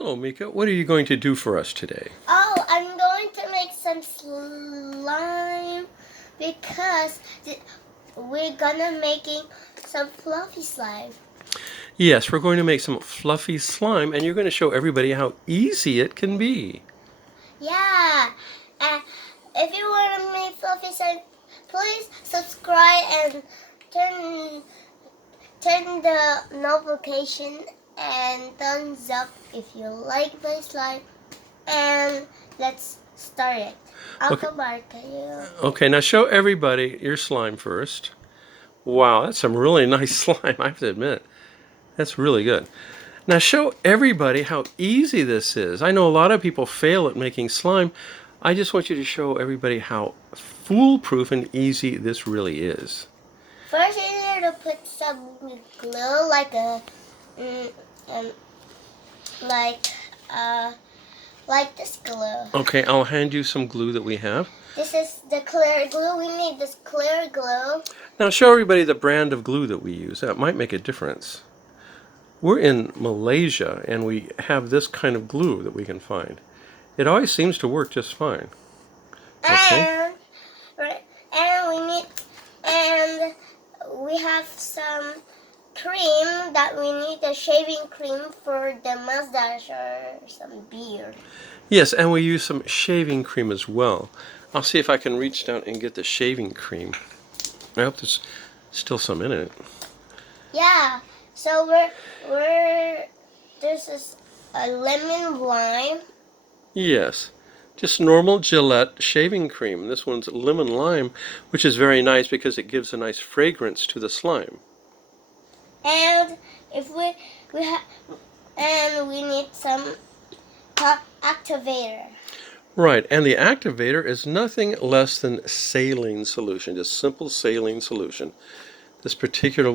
Hello, Mika. What are you going to do for us today? Oh, I'm going to make some slime because we're gonna making some fluffy slime. Yes, we're going to make some fluffy slime, and you're going to show everybody how easy it can be. Yeah, and if you want to make fluffy slime, please subscribe and turn turn the notification and thumbs up if you like my slime. And let's start it. Okay. Uncle Mark, can you? Okay, now show everybody your slime first. Wow, that's some really nice slime, I have to admit. That's really good. Now show everybody how easy this is. I know a lot of people fail at making slime. I just want you to show everybody how foolproof and easy this really is. First, you need to put some glue, mm, um, like, like this glue. Okay, I'll hand you some glue that we have. This is the clear glue. We need this clear glue. Now show everybody the brand of glue that we use. That might make a difference. We're in Malaysia and we have this kind of glue that we can find. It always seems to work just fine. Okay. And we have some cream that we need a shaving cream for the mustache or some beard. Yes, and we use some shaving cream as well. I'll see if I can reach down and get the shaving cream. I hope there's still some in it. Yeah. So this is a lemon lime. Yes, just normal Gillette shaving cream. This one's lemon lime, which is very nice because it gives a nice fragrance to the slime. And if we have and we need some activator. Right, and the activator is nothing less than saline solution, just simple saline solution. This particular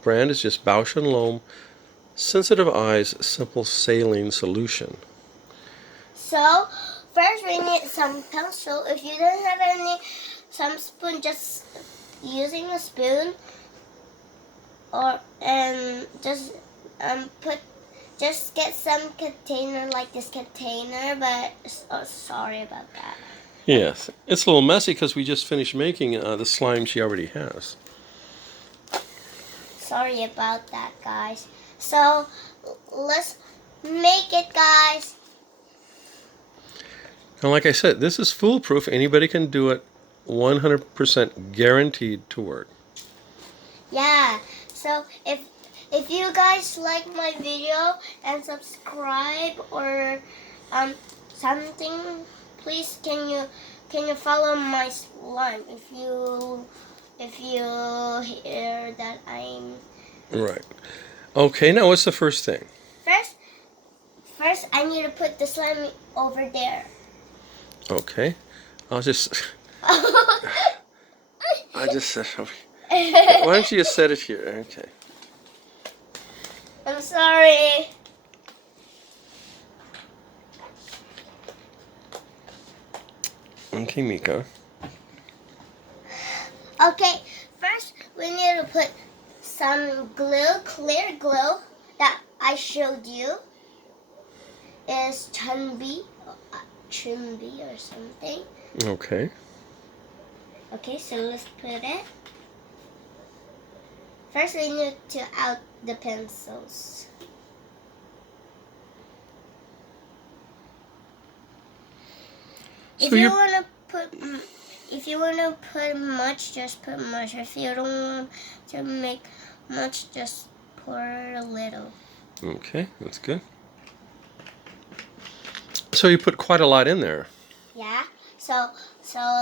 brand is just Bausch & Lomb Sensitive Eyes Simple Saline Solution. So first we need some pencil. If you don't have some spoon, just using a spoon, or and just get some container like this container. But sorry about that. Yes, it's a little messy because we just finished making the slime she already has. Sorry about that, guys. So let's make it, guys. And like I said, this is foolproof. Anybody can do it. 100% guaranteed to work. Yeah. So if you guys like my video and subscribe or something, please can you follow my slime if you hear that I'm Right. Okay, now what's the first thing? First I need to put the slime over there. Okay. I'll just why don't you just set it here? Okay. I'm sorry. Okay, Mika. Okay, first we need to put some glue, clear glue that I showed you. Is chunbi or something. Okay. Okay, so let's put it. First we need to out the pencils. So If you want to put much, just put much. If you don't want to make much, just pour a little. Okay, that's good. So you put quite a lot in there. Yeah. So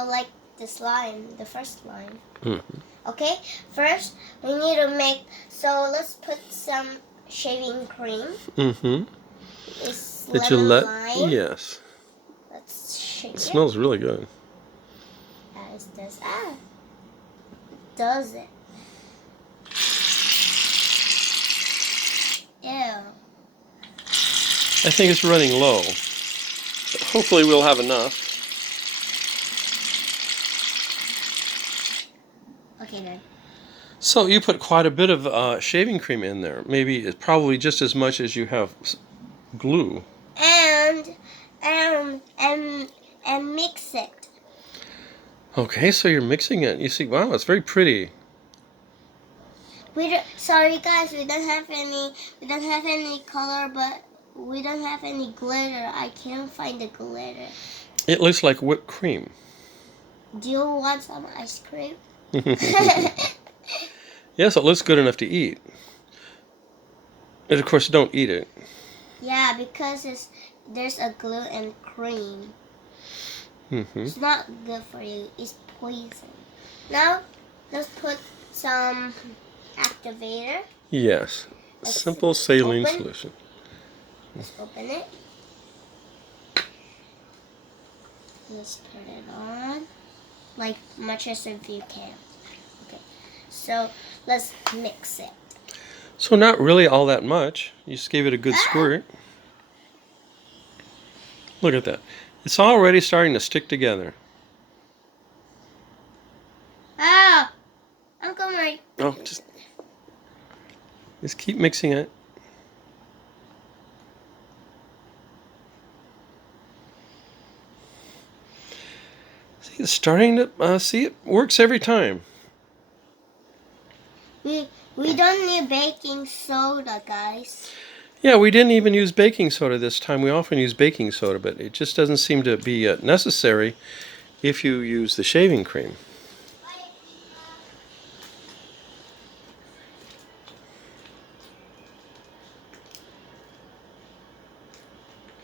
like the slime, the first slime. Mm-hmm. Okay. First we need to make. So let's put some shaving cream. Mm-hmm. It's The lemon Gillette. lime. Yes. Let's shake It it. smells really good. As does it? Ew. I think it's running low. But hopefully we'll have enough. Okay then. So you put quite a bit of shaving cream in there. Maybe it's probably just as much as you have glue. and and mix it. Okay, so you're mixing it. You see, wow, it's very pretty. Sorry guys, we don't have any color, but we don't have any glitter. I can't find the glitter. It looks like whipped cream. Do you want some ice cream? Yes, it looks good enough to eat. And of course, don't eat it. Yeah, because there's a glue and cream. It's not good for you. It's poison. Now, let's put some activator. Yes, Let's simple saline open. solution. Let's open it. Let's put it on, like much as if you can. Okay, so let's mix it. So not really all that much. You just gave it a good squirt. Look at that. It's already starting to stick together. Ah, Uncle Mike. Oh, just keep mixing it. See, it's starting to see it works every time. We don't need baking soda, guys. Yeah, we didn't even use baking soda this time. We often use baking soda, but it just doesn't seem to be necessary if you use the shaving cream.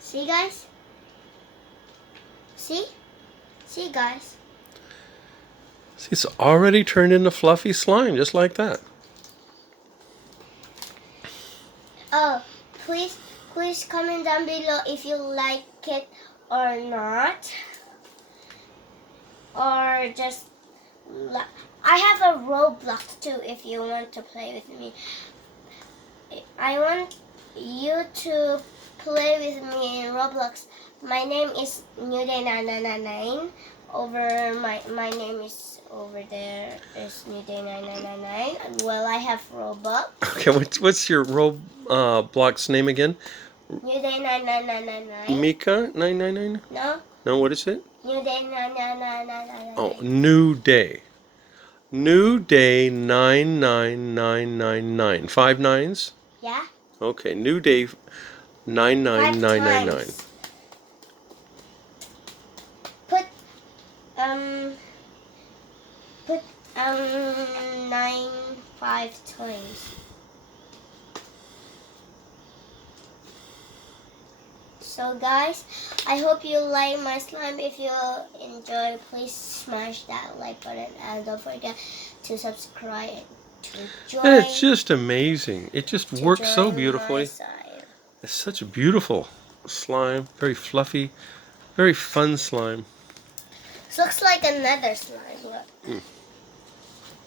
See, guys? See? See, guys? See, it's already turned into fluffy slime, just like that. Oh, please comment down below if you like it or not. Or just... I have a Roblox too if you want to play with me. I want you to play with me in Roblox. My name is NewDay999. My name is over there. There's NewDay999. Well, I have Roblox. Okay, what's your Roblox name again? NewDay99999. Mika 999? No? No, what is it? NewDay99999. Oh, New Day. New Day 99999. 5 nines? Yeah? Okay, New Day 99999. 5 times. Put 9 5 times. So guys, I hope you like my slime. If you enjoy, please smash that like button and don't forget to subscribe to join. And it's just amazing. It just works so join my beautifully. side. It's such a beautiful slime. Very fluffy. Very fun slime. This looks like another slime. Look.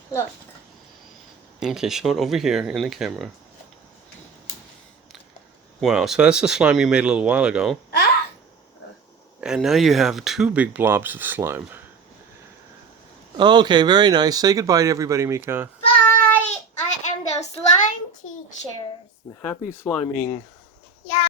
Look. Okay, show it over here in the camera. Wow, so that's the slime you made a little while ago. Ah! And now you have 2 big blobs of slime. Okay, very nice. Say goodbye to everybody, Mika. Bye! I am the slime teacher. And happy sliming.